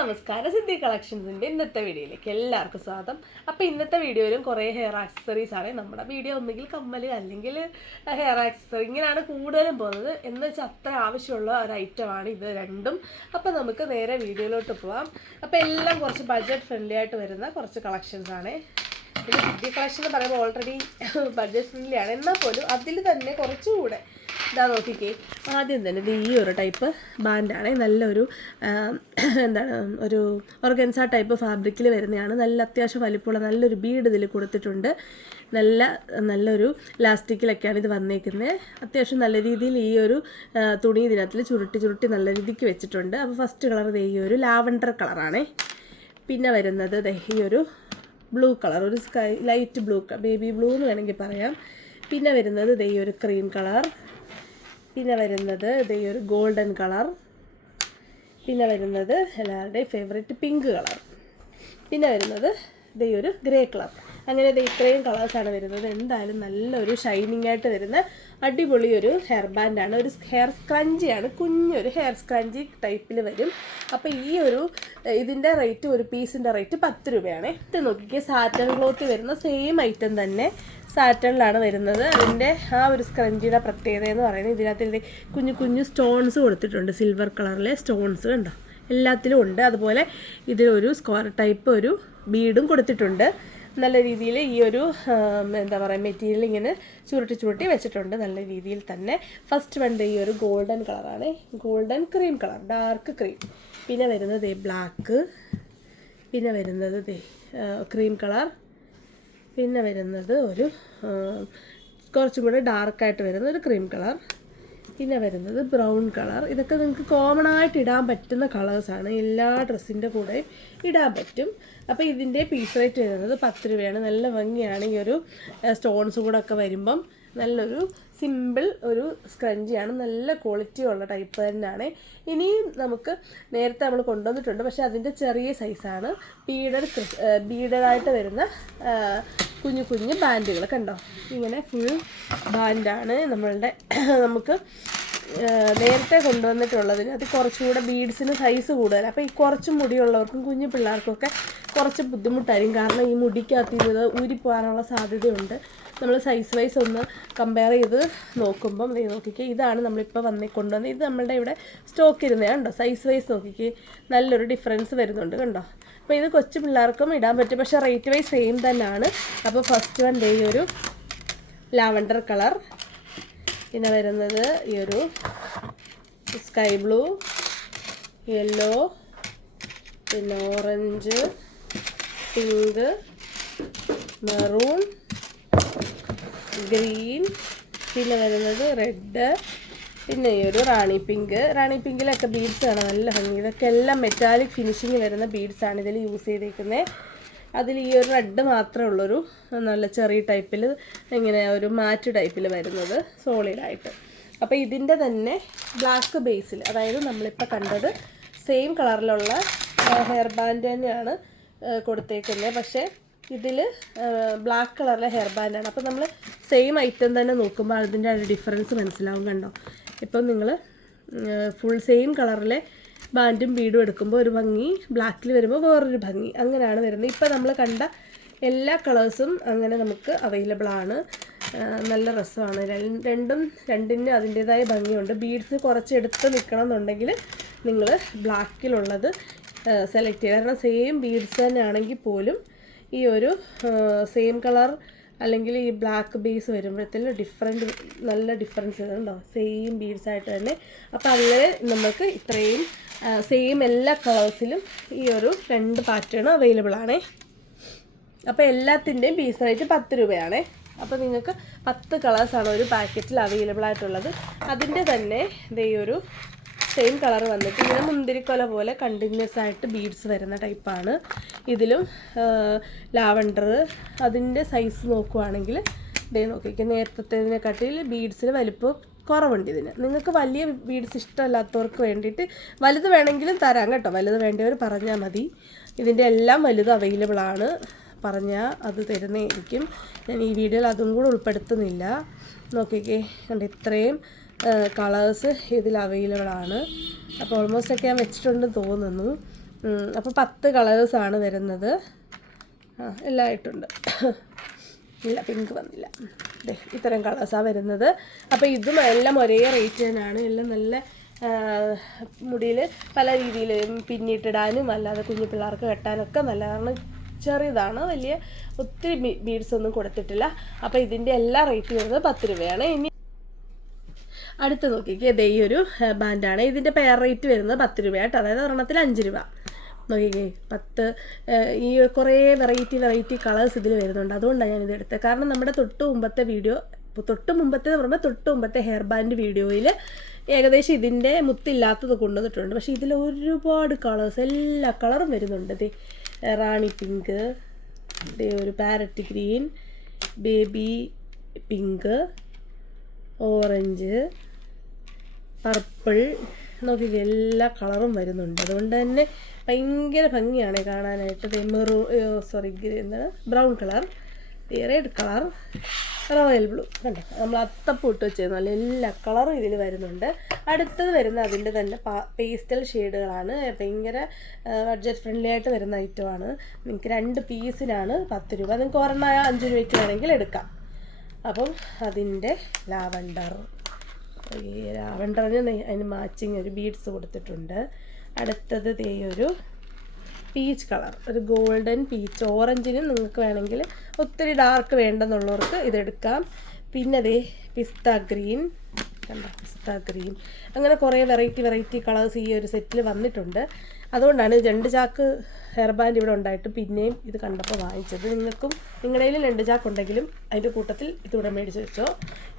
നമസ്കാരം സിദ്ധി കളക്ഷൻസിന്റെ ഇന്നത്തെ വീഡിയോയിലേക്ക് എല്ലാവർക്കും സ്വാഗതം. അപ്പോൾ ഇന്നത്തെ വീഡിയോയിലും കുറേ ഹെയർ ആക്സസറീസ് ആണ്. നമ്മുടെ വീഡിയോ ഒന്നുകിൽ കമ്മൽ അല്ലെങ്കിൽ ഹെയർ ആക്സസറി ഇങ്ങനെയാണ് കൂടുതലും പോകുന്നത്. എന്ന് വെച്ചാൽ അത്ര ആവശ്യമുള്ള ഒരു ആണ് ഇത് രണ്ടും. അപ്പോൾ നമുക്ക് നേരെ വീഡിയോയിലോട്ട് പോവാം. അപ്പോൾ എല്ലാം കുറച്ച് ബഡ്ജറ്റ് ഫ്രണ്ട്ലി ആയിട്ട് വരുന്ന കുറച്ച് കളക്ഷൻസ് ആണ്. പിന്നെ സിദ്ധി കളക്ഷൻ എന്ന് പറയുമ്പോൾ ഓൾറെഡി ബഡ്ജറ്റ് ഫ്രണ്ട്ലി ആണ്. എന്നാൽ പോലും അതിൽ തന്നെ കുറച്ചുകൂടെ ഇതാ നോക്കിക്കേ. ആദ്യം തന്നെ ഇത് ഈ ഒരു ടൈപ്പ് ബാൻഡാണ്. നല്ലൊരു എന്താണ് ഒരു ഓർഗൻസ ടൈപ്പ് ഫാബ്രിക്കിൽ വരുന്നതാണ്. നല്ല അത്യാവശ്യം വലിപ്പമുള്ള നല്ലൊരു ബീഡ് ഇതിൽ കൊടുത്തിട്ടുണ്ട്. നല്ല നല്ലൊരു ലാസ്റ്റിക്കിലൊക്കെയാണ് ഇത് വന്നേക്കുന്നത് അത്യാവശ്യം നല്ല രീതിയിൽ ഈ ഒരു തുണി ഇതിനകത്തിൽ ചുരുട്ടി ചുരുട്ടി നല്ല രീതിക്ക് വെച്ചിട്ടുണ്ട്. അപ്പോൾ ഫസ്റ്റ് കളർ ഇത് ഈ ഒരു ലാവൻഡർ കളറാണേ പിന്നെ വരുന്നത് ഈ ഒരു ബ്ലൂ കളർ ഒരു sky light blue baby blue എന്ന് വേണമെങ്കിൽ പറയാം. പിന്നെ വരുന്നത് ഈ ഒരു ക്രീം കളർ പിന്നെ വരുന്നത് ഇത് ഈ ഒരു ഗോൾഡൻ കളർ പിന്നെ വരുന്നത് എല്ലാവരുടെയും ഫേവറേറ്റ് പിങ്ക് കളർ പിന്നെ വരുന്നത് ദേ ഒരു ഗ്രേ കളർ അങ്ങനെ ഇത് ഇത്രയും കളേഴ്സാണ് വരുന്നത്. എന്തായാലും നല്ലൊരു ഷൈനിങ് ആയിട്ട് വരുന്ന അടിപൊളി ഒരു ഹെയർ ബാൻഡാണ് ഒരു ഹെയർ സ്ക്രഞ്ചിയാണ് കുഞ്ഞൊരു ഹെയർ സ്ക്രഞ്ചി ടൈപ്പിൽ വരും. അപ്പോൾ ഈ ഒരു ഇതിന്റെ റേറ്റ് ഒരു പീസിന്റെ റേറ്റ് പത്ത് രൂപയാണ്. ഇത് നോക്കിക്കേ സാറ്റൻ ക്ലോത്ത് വരുന്ന സെയിം ഐറ്റം തന്നെ സാറ്റണിലാണ് വരുന്നത്. അതിന്റെ ആ ഒരു സ്ക്രഞ്ചിയുടെ പ്രത്യേകത എന്ന് പറയുന്നത് ഇതിനകത്ത് ഇത് കുഞ്ഞു കുഞ്ഞു സ്റ്റോൺസ് കൊടുത്തിട്ടുണ്ട്. സിൽവർ കളറിലെ സ്റ്റോൺസ് കണ്ടോ? എല്ലാത്തിലും ഉണ്ട്. അതുപോലെ ഇതിലൊരു സ്ക്വയർ ടൈപ്പ് ഒരു ബീഡും കൊടുത്തിട്ടുണ്ട്. നല്ല രീതിയിൽ ഈ ഒരു എന്താ പറയുക മെറ്റീരിയൽ ഇങ്ങനെ ചുരുട്ടി ചുരുട്ടി വെച്ചിട്ടുണ്ട് നല്ല രീതിയിൽ തന്നെ. ഫസ്റ്റ് വണ്ട് ഈ ഒരു ഗോൾഡൻ കളറാണ് golden cream colour dark cream പിന്നെ വരുന്നത് ബ്ലാക്ക് പിന്നെ വരുന്നത് ക്രീം കളർ പിന്നെ വരുന്നത് ഒരു കുറച്ചും കൂടെ ഡാർക്കായിട്ട് വരുന്ന ഒരു ക്രീം കളർ പിന്നെ വരുന്നത് ബ്രൗൺ കളർ. ഇതൊക്കെ നിങ്ങൾക്ക് കോമൺ ആയിട്ട് ഇടാൻ പറ്റുന്ന കളേഴ്സാണ് എല്ലാ ഡ്രസ്സിന്റെ കൂടെ ഇടാൻ പറ്റും. അപ്പോൾ ഇതിന്റെ പീസ് റേറ്റ് വരുന്നത് പത്ത് രൂപയാണ്. നല്ല ഭംഗിയാണ്. ഈ ഒരു സ്റ്റോൺസ് കൂടെ ഒക്കെ വരുമ്പം നല്ലൊരു സിമ്പിൾ ഒരു സ്ക്രഞ്ചിയാണ് നല്ല ക്വാളിറ്റി ഉള്ള ടൈപ്പ് തന്നെയാണ്. ഇനിയും നമുക്ക് നേരത്തെ നമ്മൾ കൊണ്ടുവന്നിട്ടുണ്ട്. പക്ഷെ അതിന്റെ ചെറിയ സൈസാണ് ബീഡഡ് ബീഡഡായിട്ട് വരുന്ന കുഞ്ഞു കുഞ്ഞു ബാൻഡുകൾ കണ്ടോ? ഇങ്ങനെ ഫുൾ ബാൻഡാണ് നമ്മളുടെ നമുക്ക് നേരത്തെ കൊണ്ടുവന്നിട്ടുള്ളതിന് അത് കുറച്ചുകൂടെ ബീഡ്സിന് സൈസ് കൂടുതൽ അപ്പോൾ ഈ കുറച്ച് മുടിയുള്ളവർക്കും കുഞ്ഞു പിള്ളേർക്കൊക്കെ കുറച്ച് ബുദ്ധിമുട്ടായിരിക്കും. കാരണം ഈ മുടിക്കകത്ത് ഇത് ഊരിപ്പോകാനുള്ള സാധ്യതയുണ്ട്. നമ്മൾ സൈസ് വൈസ് ഒന്ന് കമ്പയർ ചെയ്ത് നോക്കുമ്പം ഇത് നോക്കിക്കേ ഇതാണ് നമ്മളിപ്പോൾ വന്ന് കൊണ്ടുവന്നത്. ഇത് നമ്മളുടെ ഇവിടെ സ്റ്റോക്ക് ഇരുന്നേ കണ്ടോ? സൈസ് വൈസ് നോക്കിക്കേ നല്ലൊരു ഡിഫറൻസ് വരുന്നുണ്ട് കണ്ടോ? അപ്പോൾ ഇത് കൊച്ചു പിള്ളേർക്കും ഇടാൻ പറ്റും. പക്ഷേ റേറ്റ് വൈസ് സെയിം തന്നെയാണ്. അപ്പോൾ ഫസ്റ്റ് വൺ ഡേ ഒരു ലാവണ്ടർ കളർ പിന്നെ വരുന്നത് ഈ ഒരു സ്കൈ ബ്ലൂ യെല്ലോ പിന്നെ ഓറഞ്ച് പിങ്ക് മെറൂൺ ഗ്രീൻ പിന്നെ വരുന്നത് റെഡ് പിന്നെ ഈ ഒരു റാണി പിങ്ക്. റാണി പിങ്കിലൊക്കെ ബീഡ്സ് ആണ് നല്ല ഭംഗി. ഇതൊക്കെ എല്ലാം മെറ്റാലിക് ഫിനിഷിങ് വരുന്ന ബീഡ്സാണ് ഇതിൽ യൂസ് ചെയ്തേക്കുന്നത് അതിൽ ഈ ഒരു റെഡ് മാത്രമേ ഉള്ളൊരു നല്ല ചെറിയ ടൈപ്പിൽ ഇങ്ങനെ ഒരു മാറ്റ് ടൈപ്പിൽ വരുന്നത് സോളിഡായിട്ട് അപ്പോൾ ഇതിന്റെ തന്നെ ബ്ലാക്ക് ബേസിൽ അതായത് നമ്മളിപ്പോൾ കണ്ടത് സെയിം കളറിലുള്ള ഹെയർ ബാൻഡ് തന്നെയാണ് കൊടുത്തേക്കുന്നത്. പക്ഷേ ഇതിൽ ബ്ലാക്ക് കളറിലെ ഹെയർ ബാൻഡാണ് അപ്പോൾ നമ്മൾ സെയിം ഐറ്റം തന്നെ നോക്കുമ്പോൾ അതിന്റെ ഒരു ഡിഫറൻസ് മനസ്സിലാവും കണ്ടോ? ഇപ്പം നിങ്ങൾ ഫുൾ സെയിം കളറിലെ ബാൻഡും ബീഡും എടുക്കുമ്പോൾ ഒരു ഭംഗി ബ്ലാക്കിൽ വരുമ്പോൾ വേറൊരു ഭംഗി. അങ്ങനെയാണ് വരുന്നത്. ഇപ്പം നമ്മൾ കണ്ട എല്ലാ കളേഴ്സും അങ്ങനെ നമുക്ക് അവൈലബിൾ ആണ്. നല്ല രസമാണ്. രണ്ടും രണ്ടിന് അതിന്റേതായ ഭംഗിയുണ്ട്. ബീഡ്സ് കുറച്ച് എടുത്ത് നിൽക്കണം എന്നുണ്ടെങ്കിൽ നിങ്ങൾ ബ്ലാക്കിലുള്ളത് സെലക്ട് ചെയ്യുക. കാരണം സെയിം ബീഡ്സ് തന്നെ ആണെങ്കിൽ പോലും ഈ ഒരു സെയിം കളർ അല്ലെങ്കിൽ ഈ ബ്ലാക്ക് ബീസ് വരുമ്പോഴത്തേനും ഡിഫറെന്റ് നല്ല ഡിഫറൻസ് ഉണ്ടോ? സെയിം ബീഡ്സ് ആയിട്ട് തന്നെ. അപ്പോൾ അങ്ങനെ നമുക്ക് ഇത്രയും സെയിം എല്ലാ കളേഴ്സിലും ഈ ഒരു രണ്ട് പാറ്റേൺ അവൈലബിൾ ആണേ. അപ്പോൾ എല്ലാത്തിന്റെയും പീസ് റേറ്റ് പത്ത് രൂപയാണേ. അപ്പോൾ നിങ്ങൾക്ക് പത്ത് കളേഴ്സാണ് ഒരു പാക്കറ്റിൽ അവൈലബിൾ ആയിട്ടുള്ളത്. അതിന്റെ തന്നെ ദേ ഒരു സെയിം കളർ വന്നിട്ട് ഇങ്ങനെ മുന്തിരിക്കൊല പോലെ കണ്ടിന്യൂസ് ആയിട്ട് ബീഡ്സ് വരുന്ന ടൈപ്പാണ് ഇതിലും ലാവണ്ടർ അതിന്റെ സൈസ് നോക്കുവാണെങ്കിൽ ഇതേ നോക്കിക്കുക നേരത്തേതിനെക്കാട്ടിൽ ബീഡ്സിന് വലിപ്പം കുറവുണ്ട് ഇതിന്. നിങ്ങൾക്ക് വലിയ ബീഡ്സ് ഇഷ്ടമല്ലാത്തവർക്ക് വേണ്ടിയിട്ട് വലുത് വേണമെങ്കിലും തരാം കേട്ടോ. വലുത് വേണ്ടിയവർ പറഞ്ഞാൽ മതി. ഇതിന്റെ എല്ലാം വലുത് അവൈലബിൾ ആണ്. പറഞ്ഞാൽ അത് തരുന്നതായിരിക്കും. ഞാൻ ഈ വീഡിയോയിൽ അതും കൂടെ ഉൾപ്പെടുത്തുന്നില്ല. നോക്കിക്കേ കണ്ട് ഇത്രയും കളേഴ്സ് ഇതിൽ അവൈലബിൾ ആണ്. അപ്പോൾ ഓൾമോസ്റ്റ് ഒക്കെ ഞാൻ വെച്ചിട്ടുണ്ടെന്ന് തോന്നുന്നു. അപ്പോൾ പത്ത് ആണ് വരുന്നത്. ആ എല്ലാം ആയിട്ടുണ്ട്. ഇല്ല പിങ്ക് വന്നില്ല. ഇത്തരം കളേഴ്സാണ് വരുന്നത്. അപ്പോൾ ഇതും എല്ലാം ഒരേ റേറ്റ് തന്നെയാണ്. എല്ലാം നല്ല മുടിയിൽ പല രീതിയിൽ പിന്നിട്ടിടാനും അല്ലാതെ കുഞ്ഞു പിള്ളേർക്ക് കെട്ടാനൊക്കെ നല്ല കാരണം ചെറിയതാണ്. വലിയ ഒത്തിരി ബീഡ്സ് ഒന്നും കൊടുത്തിട്ടില്ല. അപ്പോൾ ഇതിന്റെ എല്ലാ റേറ്റ് വരുന്നത് പത്ത് രൂപയാണ്. ഇനി അടുത്ത് നോക്കിക്കേ. ദേ ഈ ഒരു ബാൻഡാണ്. ഇതിന്റെ പെയർ റേറ്റ് വരുന്നത് പത്ത് രൂപയായിട്ട് അതായത് ഒരെണ്ണത്തിൽ അഞ്ച് രൂപ. നോക്കിക്കേ. പത്ത് ഈ കുറേ വെറൈറ്റി വെറൈറ്റി കളേഴ്സ് ഇതിൽ വരുന്നുണ്ട്. അതുകൊണ്ടാണ് ഞാനിത് എടുത്തത്. കാരണം നമ്മുടെ തൊട്ട് മുമ്പത്തെ വീഡിയോ തൊട്ട് മുമ്പത്തെ എന്ന് പറയുമ്പോൾ തൊട്ട് മുമ്പത്തെ ഹെയർ ബാൻഡ് വീഡിയോയിൽ ഏകദേശം ഇതിന്റെ മുത്തില്ലാത്തത് കൊണ്ടുവന്നിട്ടുണ്ട്. പക്ഷേ ഇതിൽ ഒരുപാട് കളേഴ്സ് എല്ലാ കളറും വരുന്നുണ്ട്. ദേ റാണി പിങ്ക് ഒരു parrot green baby pink orange purple നോക്കിക്കേ എല്ലാ കളറും വരുന്നുണ്ട്. അതുകൊണ്ട് തന്നെ ഭയങ്കര ഭംഗിയാണ് കാണാനായിട്ട്. മെറൂ സോറി എന്താണ്? Brown colour red colour royal blue കണ്ടോ? നമ്മൾ അത്തപ്പൂ ഇട്ട് നല്ല എല്ലാ കളറും ഇതിൽ വരുന്നുണ്ട്. അടുത്തത് വരുന്ന അതിന്റെ തന്നെ പേസ്റ്റൽ ഷെയ്ഡുകളാണ് ഭയങ്കര ബഡ്ജറ്റ് ഫ്രണ്ട്ലി ആയിട്ട് വരുന്ന ഐറ്റമാണ് നിങ്ങൾക്ക് രണ്ട് പീസിനാണ് പത്ത് രൂപ. നിങ്ങൾക്ക് ഒരെണ്ണം അഞ്ച് രൂപയ്ക്ക് വേണമെങ്കിൽ എടുക്കാം. അപ്പം അതിന്റെ ലാവണ്ടർ. ഈ ലാവണ്ടറിന് അതിന് മാച്ചിങ് ഒരു ബീഡ്സ് കൊടുത്തിട്ടുണ്ട്. അടുത്തത് ദേ ഒരു പീച്ച് കളർ ഒരു ഗോൾഡൻ പീച്ച് ഓറഞ്ചിന് നിങ്ങൾക്ക് വേണമെങ്കിൽ ഒത്തിരി ഡാർക്ക് വേണ്ടെന്നുള്ളവർക്ക് ഇതെടുക്കാം. പിന്നെ ദേ പിസ്ത ഗ്രീൻ കണ്ടോ? പിസ്ത ഗ്രീൻ അങ്ങനെ കുറേ വെറൈറ്റി വെറൈറ്റി കളേഴ്സ് ഈ ഒരു സെറ്റിൽ വന്നിട്ടുണ്ട്. അതുകൊണ്ടാണ് രണ്ട് ചാക്ക് ഹെയർ ബാൻഡ് ഇവിടെ ഉണ്ടായിട്ട് പിന്നെയും ഇത് കണ്ടപ്പോൾ വാങ്ങിച്ചത്. നിങ്ങൾക്കും നിങ്ങളുടെ കയ്യിൽ രണ്ട് ചാക്ക് ഉണ്ടെങ്കിലും അതിന്റെ കൂട്ടത്തിൽ ഇതിവിടെ മേടിച്ച് വെച്ചോ.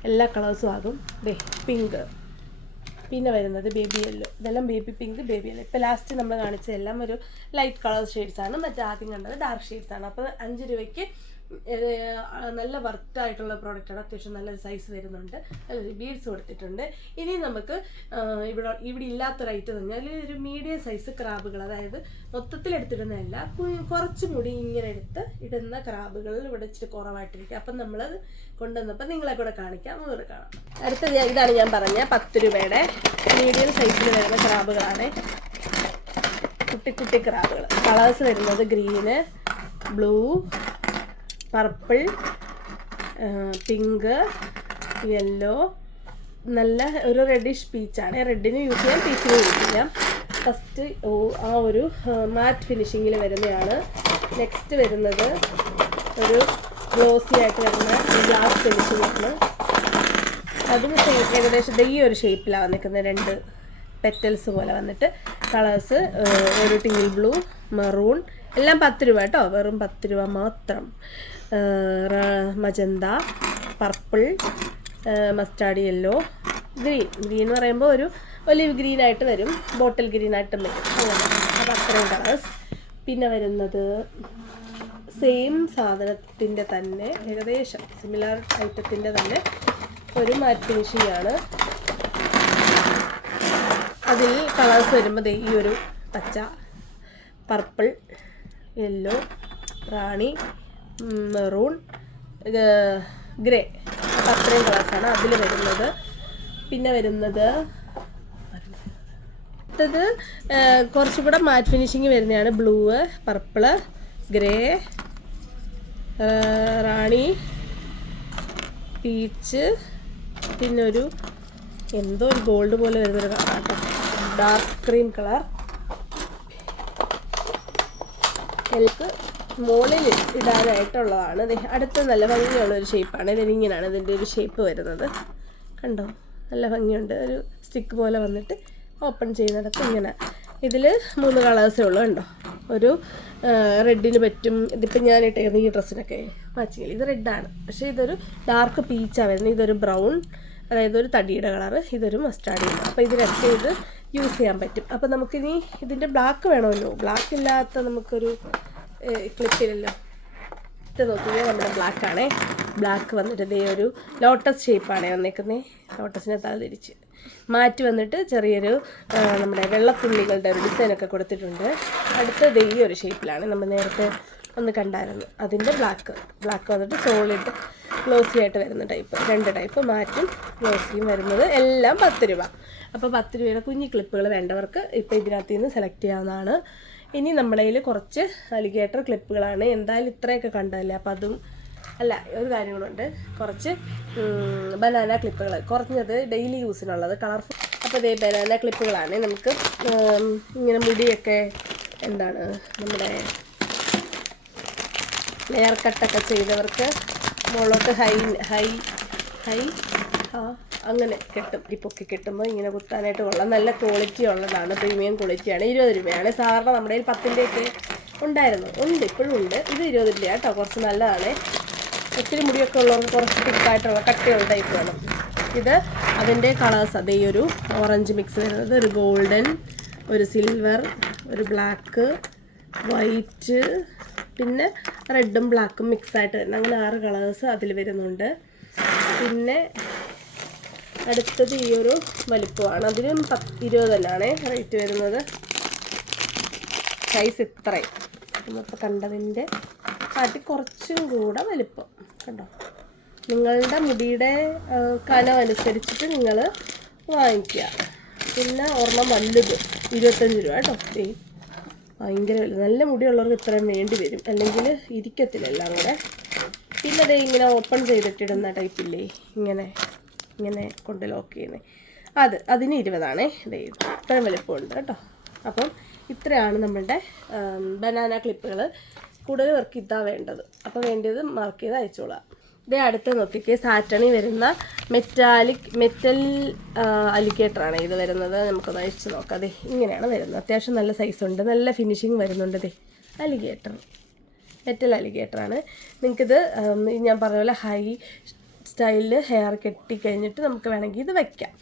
എല്ലാ കളേഴ്സും ആകും. ദേ പിങ്ക് പിന്നെ വരുന്നത് ബേബി യെല്ലോ ഇതെല്ലാം ബേബി പിങ്ക് ബേബി യെല്ലോ ഇപ്പോൾ ലാസ്റ്റ് നമ്മൾ കാണിച്ചതെല്ലാം ഒരു ലൈറ്റ് കളർ ഷെയ്ഡ്സ് ആണ്. മറ്റേ ആദ്യം കണ്ടത് ഡാർക്ക് ഷെയ്ഡ്സ് ആണ്. അപ്പോൾ അഞ്ച് രൂപയ്ക്ക് നല്ല വർത്തായിട്ടുള്ള പ്രോഡക്റ്റാണ് അത്യാവശ്യം നല്ലൊരു സൈസ് വരുന്നുണ്ട്. നല്ലൊരു ബീഡ്സ് കൊടുത്തിട്ടുണ്ട്. ഇനി നമുക്ക് ഇവിടെ ഇവിടെ ഇല്ലാത്തൊരു ഐറ്റം എന്ന് പറഞ്ഞാൽ ഒരു മീഡിയം സൈസ് ക്രാബുകൾ അതായത് മൊത്തത്തിൽ എടുത്തിടുന്നതല്ല കുറച്ചും മുടി ഇങ്ങനെ എടുത്ത് ഇടുന്ന ക്രാബുകൾ ഇവിടെ ഇച്ചിരി കുറവായിട്ടിരിക്കും. അപ്പം നമ്മളത് കൊണ്ടുവന്നപ്പോൾ നിങ്ങളെ കൂടെ കാണിക്കാം. അതുകൂടെ കാണാം. അടുത്ത ഞാൻ- ഇതാണ് ഞാൻ പറഞ്ഞ പത്ത് രൂപയുടെ മീഡിയം സൈസിൽ വരുന്ന ക്രാബുകളാണ് കുട്ടി കുട്ടി ക്രാബുകൾ കളേഴ്സ് വരുന്നത് green blue purple pink yellow നല്ല ഒരു റെഡിഷ് പീച്ചാണ് റെഡിന് യൂസ് ചെയ്യാം പീച്ചിന് യൂസ് ചെയ്യാം ഫസ്റ്റ് ആ ഒരു മാറ്റ് ഫിനിഷിങ്ങിൽ വരുന്നതാണ് നെക്സ്റ്റ് വരുന്നത് ഒരു ഗ്ലോസി ആയിട്ട് വരുന്ന ഗ്ലാസ് ഫിനിഷിങ്ങാണ് അതും ഏകദേശം ഈ ഒരു ഷേപ്പിലാണ് നിൽക്കുന്നത് രണ്ട് പെറ്റൽസ് പോലെ വന്നിട്ട് കളേഴ്സ് ഒരു ടീൽ ബ്ലൂ മെറൂൺ എല്ലാം പത്ത് രൂപ കേട്ടോ. വെറും പത്ത് രൂപ മാത്രം. Magenta purple mustard yellow green. Green എന്ന് പറയുമ്പോൾ ഒരു ഒലിവ് ഗ്രീൻ ആയിട്ട് വരും ബോട്ടിൽ ഗ്രീൻ ആയിട്ടും വരും. അങ്ങനെ. അത്രയും കളേഴ്സ്. പിന്നെ വരുന്നത് സെയിം സാധനത്തിന്റെ തന്നെ ഏകദേശം സിമിലർ ഐറ്റത്തിന്റെ തന്നെ ഒരു മാറ്റ് ഫിനിഷിംഗ് ആണ് അതിൽ കളേഴ്സ് വരുമ്പോൾ ഈ ഒരു പച്ച purple yellow rani maroon grey. അപ്പം അത്രയും കളേഴ്സാണ് അതിൽ വരുന്നത്. പിന്നെ വരുന്നത് അടുത്തത് കുറച്ചും കൂടെ മാറ്റ് ഫിനിഷിങ് വരുന്നതാണ് blue purple grey rani peach പിന്നെ ഒരു എന്തോ ഒരു ഗോൾഡ് പോലെ വരുന്നൊരു ഡാർക്ക് ക്രീം കളർ എനിക്ക് മുകളിൽ ഇടാനായിട്ടുള്ളതാണ്. അടുത്ത നല്ല ഭംഗിയുള്ള ഒരു ഷേപ്പാണ് ഇതിനിങ്ങനെയാണ് ഇതിന്റെ ഒരു ഷേപ്പ് വരുന്നത്. കണ്ടോ? നല്ല ഭംഗിയുണ്ട്. ഒരു സ്റ്റിക്ക് പോലെ വന്നിട്ട് ഓപ്പൺ ചെയ്യുന്നിടത്ത് ഇങ്ങനെ. ഇതിൽ മൂന്ന് കളേഴ്സേ ഉള്ളൂ കണ്ടോ? ഒരു റെഡിന് പറ്റും. ഇതിപ്പോൾ ഞാൻ ഇട്ടേക്കുന്ന ഈ ഡ്രസ്സിനൊക്കെ മാച്ചിങ്ങിൽ ഇത് റെഡാണ് പക്ഷേ ഇതൊരു ഡാർക്ക് പീച്ചാണ് വരുന്നത്. ഇതൊരു ബ്രൗൺ അതായത് ഒരു തടിയുടെ കളറ് ഇതൊരു മസ്റ്റാർഡ് കളർ അപ്പോൾ ഇതിനൊക്കെ ഇത് യൂസ് ചെയ്യാൻ പറ്റും. അപ്പോൾ നമുക്കിനി ഇതിന്റെ ബ്ലാക്ക് വേണമല്ലോ. ബ്ലാക്ക് ഇല്ലാത്ത നമുക്കൊരു ക്ലിപ്പിലല്ലോ ഇത് നോക്കിയാൽ നമ്മുടെ ബ്ലാക്ക് ആണേ. ബ്ലാക്ക് വന്നിട്ട് ഇതേ ഒരു ലോട്ടസ് ഷേപ്പാണേ വന്നേക്കുന്നത് ലോട്ടസിനെ തല തിരിച്ച് മാറ്റി വന്നിട്ട് ചെറിയൊരു നമ്മുടെ വെള്ളത്തുള്ളികളുടെ ഒരു ഡിസൈനൊക്കെ കൊടുത്തിട്ടുണ്ട്. അടുത്തത് ഈ ഒരു ഷേപ്പിലാണ് നമ്മൾ നേരത്തെ ഒന്ന് കണ്ടായിരുന്നു. അതിന്റെ ബ്ലാക്ക് ബ്ലാക്ക് വന്നിട്ട് സോളിഡ് ഗ്ലോസി ആയിട്ട് വരുന്ന ടൈപ്പ് രണ്ട് ടൈപ്പ് മാറ്റും ഗ്ലോസിയും വരുന്നത് എല്ലാം പത്ത് രൂപ. അപ്പോൾ പത്ത് രൂപയുടെ കുഞ്ഞി ക്ലിപ്പുകൾ വേണ്ടവർക്ക് ഇപ്പോൾ ഇതിനകത്ത് നിന്ന് സെലക്ട് ചെയ്യാവുന്നതാണ്. ഇനി നമ്മുടെ കയ്യിൽ കുറച്ച് അലിഗേറ്റർ ക്ലിപ്പുകളാണ് എന്തായാലും ഇത്രയൊക്കെ കണ്ടതല്ലേ? അപ്പം അതും അല്ല ഒരു കാര്യം കൂടെ കുറച്ച് ബനാന ക്ലിപ്പുകൾ കുറഞ്ഞത് ഡെയിലി യൂസിനുള്ളത് കളർഫുൾ അപ്പോൾ ഇതേ ബനാന ക്ലിപ്പുകളാണ് നമുക്ക് ഇങ്ങനെ മുടിയൊക്കെ എന്താണ് നമ്മുടെ ലെയർ കട്ടൊക്കെ ചെയ്തവർക്ക് മുകളിലോട്ട് ഹൈ ഹൈ ഹൈ ആ അങ്ങനെ കെട്ടും. പൊക്കി കെട്ടുമ്പോൾ ഇങ്ങനെ കുത്താനായിട്ട് കൊള്ളാം നല്ല ക്വാളിറ്റി ഉള്ളതാണ് പ്രീമിയം ക്വാളിറ്റിയാണ് ഇരുപത് രൂപയാണ്. സാധാരണ നമ്മുടെ കയ്യിൽ പത്തിന്റെയൊക്കെ ഉണ്ടായിരുന്നു. ഉണ്ട് ഇപ്പോഴും ഉണ്ട്. ഇത് ഇരുപത് രൂപ കേട്ടോ കുറച്ച് നല്ലതാണ്. ഒത്തിരി മുടിയൊക്കെ ഉള്ളവർക്ക് കുറച്ച് തിക്കായിട്ടുള്ള കട്ടിയുള്ള ടൈപ്പ് വേണം. ഇത് അതിന്റെ കളേഴ്സ് അതേ ഒരു ഓറഞ്ച് മിക്സ് വരുന്നത്. ഒരു ഗോൾഡൻ ഒരു സിൽവർ ഒരു ബ്ലാക്ക് വൈറ്റ് പിന്നെ റെഡും ബ്ലാക്കും മിക്സ് ആയിട്ട് വരുന്ന. അങ്ങനെ ആറ് കളേഴ്സ് അതിൽ വരുന്നുണ്ട്. പിന്നെ അടുത്തത് ഈ ഒരു വലിപ്പമാണ്. അതിനും പത്ത് ഇരുപത് തന്നെയാണ് റേറ്റ് വരുന്നത് സൈസ് ഇത്രയും. നമ്മളിപ്പോൾ കണ്ടതിന്റെ കാട്ടി കുറച്ചും കൂടെ വലിപ്പം. കണ്ടോ? നിങ്ങളുടെ മുടിയുടെ കനം അനുസരിച്ചിട്ട് നിങ്ങൾ വാങ്ങിക്കുക. പിന്നെ ഒരെണ്ണം വലുത് ഇരുപത്തഞ്ച് രൂപ കേട്ടോ. ഈ ഭയങ്കര നല്ല മുടിയുള്ളവർക്ക് ഇത്രയും വേണ്ടി വരും. അല്ലെങ്കിൽ ഇരിക്കത്തില്ല എല്ലാം കൂടെ. പിന്നെ അതേ ഇങ്ങനെ ഓപ്പൺ ചെയ്തിട്ടിടുന്ന ടൈപ്പില്ലേ ഇങ്ങനെ. ഇങ്ങനെ കൊണ്ട് ലോക്ക് ചെയ്യുന്നത് അത് അതിന് ഇരുപതാണ്. ഇത്രയും വലിപ്പമുണ്ട് കേട്ടോ. അപ്പം ഇത്രയാണ് നമ്മളുടെ ബനാന ക്ലിപ്പുകൾ കൂടുതൽ വർക്ക് ഇതാ വേണ്ടത്. അപ്പോൾ വേണ്ടത് മാർക്ക് ചെയ്ത് അയച്ചോളാം. ഇതേ അടുത്ത് നോക്കിക്കേ. സാറ്റണി വരുന്ന മെറ്റാലിക് മെറ്റൽ അലിക്കേറ്ററാണ് ഇത് വരുന്നത്. നമുക്കൊന്ന് അഴിച്ച് നോക്കാം. അതെ ഇങ്ങനെയാണ് വരുന്നത്. അത്യാവശ്യം നല്ല സൈസ് ഉണ്ട്. നല്ല ഫിനിഷിങ് വരുന്നുണ്ട് അതെ അലിഗേറ്റർ മെറ്റൽ അലിഗേറ്ററാണ് നിങ്ങൾക്കിത് ഞാൻ പറഞ്ഞ പോലെ ഹൈ സ്റ്റൈലിൽ ഹെയർ കെട്ടി കഴിഞ്ഞിട്ട് നമുക്ക് വേണമെങ്കിൽ ഇത് വെക്കാം.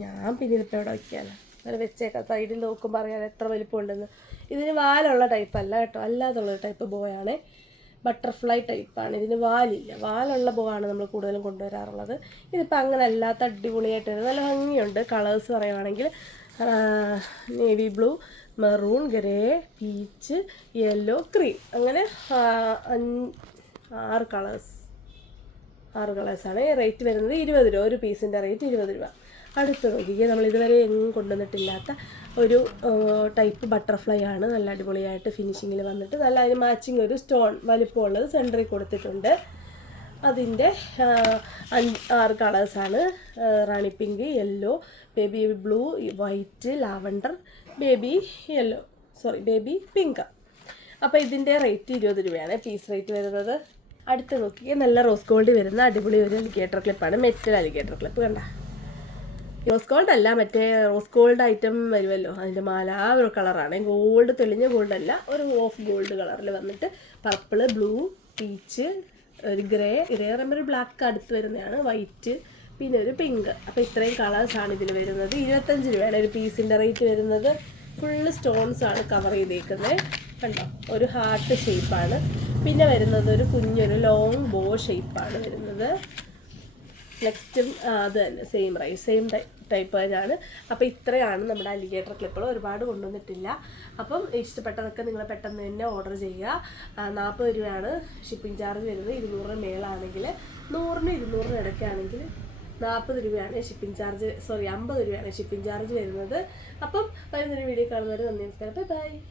ഞാൻ പിന്നെ ഇതിപ്പോൾ ഇവിടെ വയ്ക്കാമല്ലോ അങ്ങനെ വെച്ചേക്കാം. സൈഡിൽ നോക്കുമ്പോൾ അറിയാം എത്ര വലിപ്പമുണ്ടെന്ന്. ഇതിന് വാലുള്ള ടൈപ്പ് അല്ല കേട്ടോ. അല്ലാതുള്ള ടൈപ്പ് ബോയാണ് ബട്ടർഫ്ലൈ ടൈപ്പാണ് ഇതിന് വാലില്ല. വാലുള്ള ബോ ആണ് നമ്മൾ കൂടുതലും കൊണ്ടുവരാറുള്ളത്. ഇതിപ്പോൾ അങ്ങനെ അല്ലാത്ത അടിപൊളിയായിട്ട് വരുന്നത് നല്ല ഭംഗിയുണ്ട്. കളേഴ്സ് പറയുവാണെങ്കിൽ navy blue maroon grey peach yellow cream അങ്ങനെ ആറ് കളേഴ്സ് ആറ് കളേഴ്സാണ് റേറ്റ് വരുന്നത് ഇരുപത് രൂപ. ഒരു പീസിന്റെ റേറ്റ് ഇരുപത് രൂപ. അടുത്ത് നോക്കിക്കുക നമ്മൾ ഇതുവരെ എങ്ങും കൊണ്ടുവന്നിട്ടില്ലാത്ത ഒരു ടൈപ്പ് ബട്ടർഫ്ലൈ ആണ്. നല്ല അടിപൊളിയായിട്ട് ഫിനിഷിങ്ങിൽ വന്നിട്ട് നല്ല അതിന് മാച്ചിങ് ഒരു സ്റ്റോൺ വലിപ്പമുള്ളത് സെന്ററിൽ കൊടുത്തിട്ടുണ്ട്. അതിന്റെ അഞ്ച് ആറ് കളേഴ്സാണ് rani pink yellow baby blue white lavender baby yellow sorry baby pink അപ്പോൾ ഇതിന്റെ റേറ്റ് ഇരുപത് രൂപയാണ്. പീസ് റേറ്റ് വരുന്നത് അടുത്ത് നോക്കിയാൽ നല്ല റോസ് ഗോൾഡ് വരുന്ന അടിപൊളി ഒരു അലിഗേറ്റർ ക്ലിപ്പാണ് മെറ്റൽ അലിഗേറ്റർ ക്ലിപ്പ് കണ്ട? റോസ് ഗോൾഡ് അല്ല മറ്റേ റോസ് ഗോൾഡ് ഐറ്റം വരുമല്ലോ അതിന്റെ മാല ആ ഒരു കളറാണ് ഗോൾഡ് തെളിഞ്ഞ ഗോൾഡ് അല്ല ഒരു ഓഫ് ഗോൾഡ് കളറിൽ വന്നിട്ട് പർപ്പിൾ ബ്ലൂ പീച്ച് ഒരു ഗ്രേ ഗ്രേ പറയുമ്പോൾ ബ്ലാക്ക് അടുത്ത് വരുന്നതാണ് വൈറ്റ് പിന്നെ ഒരു പിങ്ക് അപ്പോൾ ഇത്രയും കളേഴ്സാണ് ഇതിൽ വരുന്നത്. ഇരുപത്തഞ്ച് രൂപയാണ് ഒരു പീസിന്റെ റേറ്റ് വരുന്നത്. ഫുള്ള് സ്റ്റോൺസാണ് കവർ ചെയ്തേക്കുന്നത് കണ്ടോ? ഒരു ഹാർട്ട് ഷേപ്പാണ്. പിന്നെ വരുന്നത് ഒരു കുഞ്ഞൊരു ലോങ് ബോ ഷേപ്പാണ് വരുന്നത്. നെക്സ്റ്റും അത് തന്നെ സെയിം റൈസ് സെയിം ടൈപ്പ് തന്നെയാണ്. അപ്പോൾ ഇത്രയാണ് നമ്മുടെ അലിഗേറ്റർ ക്ലിപ്പുകൾ ഒരുപാട് കൊണ്ടുവന്നിട്ടില്ല. അപ്പം ഇഷ്ടപ്പെട്ടതൊക്കെ നിങ്ങൾ പെട്ടെന്ന് തന്നെ ഓർഡർ ചെയ്യുക. നാൽപ്പത് രൂപയാണ് ഷിപ്പിംഗ് ചാർജ് വരുന്നത്. ഇരുന്നൂറിന് മേളാണെങ്കിൽ നൂറിന് ഇരുന്നൂറിന് ഇടയ്ക്കാണെങ്കിൽ നാൽപ്പത് രൂപയാണ് ഷിപ്പിംഗ് ചാർജ് സോറി അമ്പത് രൂപയാണ് ഷിപ്പിംഗ് ചാർജ് വരുന്നത്. അപ്പം വരുന്നൊരു വീഡിയോ കാണുന്നവർ നന്ദി നമസ്കാരം. Bye bye